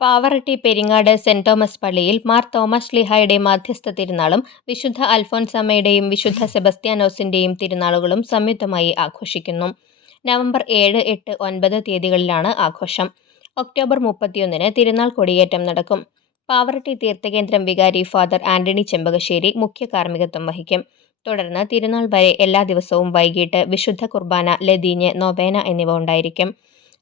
Pavaratti Peringad saint Thomas പള്ളിയിൽ Mar Thomas ലിഹായുടെ മാധ്യസ്ഥ തിരുനാളും വിശുദ്ധ അൽഫോൻസാമ്മയുടെയും വിശുദ്ധ സെബസ്ത്യാനോസിന്റെയും തിരുനാളുകളും സംയുക്തമായി ആഘോഷിക്കുന്നു. നവംബർ ഏഴ് എട്ട് ഒൻപത് തീയതികളിലാണ് ആഘോഷം. ഒക്ടോബർ മുപ്പത്തിയൊന്നിന് തിരുനാൾ കൊടിയേറ്റം നടക്കും. പാവറട്ടി തീർത്ഥകേന്ദ്രം വികാരി ഫാദർ ആന്റണി ചെമ്പകശ്ശേരി മുഖ്യ കാർമ്മികത്വം വഹിക്കും. തുടർന്ന് തിരുനാൾ വരെ എല്ലാ ദിവസവും വൈകിട്ട് വിശുദ്ധ കുർബാന ലതീഞ്ഞ് നോബേന എന്നിവ ഉണ്ടായിരിക്കും.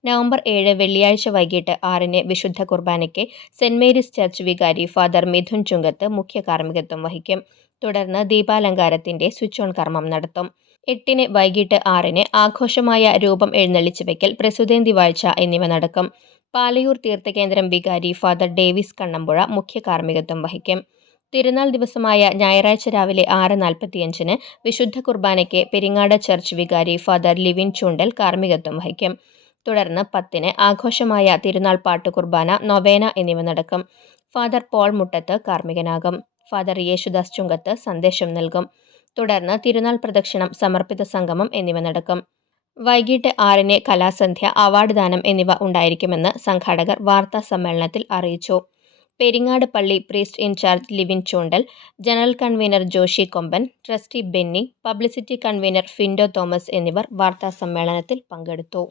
നവംബർ ഏഴ് വെള്ളിയാഴ്ച വൈകിട്ട് ആറിന് വിശുദ്ധ കുർബാനയ്ക്ക് സെന്റ് മേരീസ് ചർച്ച് വികാരി ഫാദർ മിഥുൻ ചുങ്കത്ത് മുഖ്യ കാർമ്മികത്വം വഹിക്കും. തുടർന്ന് ദീപാലങ്കാരത്തിന്റെ സ്വിച്ച് ഓൺ കർമ്മം നടത്തും. എട്ടിന് വൈകിട്ട് ആറിന് ആഘോഷമായ രൂപം എഴുന്നള്ളിച്ച് വയ്ക്കൽ പ്രസുതേന്തി വാഴ്ച എന്നിവ നടക്കും. പാലയൂർ തീർത്ഥകേന്ദ്രം വികാരി ഫാദർ ഡേവിസ് കണ്ണമ്പുഴ മുഖ്യ കാർമ്മികത്വം വഹിക്കും. തിരുനാൾ ദിവസമായ ഞായറാഴ്ച രാവിലെ ആറ് നാൽപ്പത്തിയഞ്ചിന് വിശുദ്ധ കുർബാനയ്ക്ക് പെരിങ്ങാട് ചർച്ച് വികാരി ഫാദർ ലിവിൻ ചൂണ്ടൽ കാർമ്മികത്വം വഹിക്കും. തുടർന്ന് പത്തിന് ആഘോഷമായ തിരുനാൾ പാട്ട് കുർബാന നൊവേന എന്നിവ നടക്കും. ഫാദർ പോൾ മുട്ടത്ത് കാർമ്മികനാകും. ഫാദർ യേശുദാസ് ചുങ്കത്ത് സന്ദേശം നൽകും. തുടർന്ന് തിരുനാൾ പ്രദക്ഷിണം സമർപ്പിത സംഗമം എന്നിവ നടക്കും. വൈകിട്ട് ആറിന് കലാസന്ധ്യ അവാർഡ് ദാനം എന്നിവ ഉണ്ടായിരിക്കുമെന്ന് സംഘാടകർ വാർത്താ സമ്മേളനത്തിൽ അറിയിച്ചു. പെരിങ്ങാട് പള്ളി priest in charge Livin Choondal general convener Joshy Komban trustee Benny publicity convener Findo Thomas എന്നിവർ വാർത്താ സമ്മേളനത്തിൽ പങ്കെടുത്തു.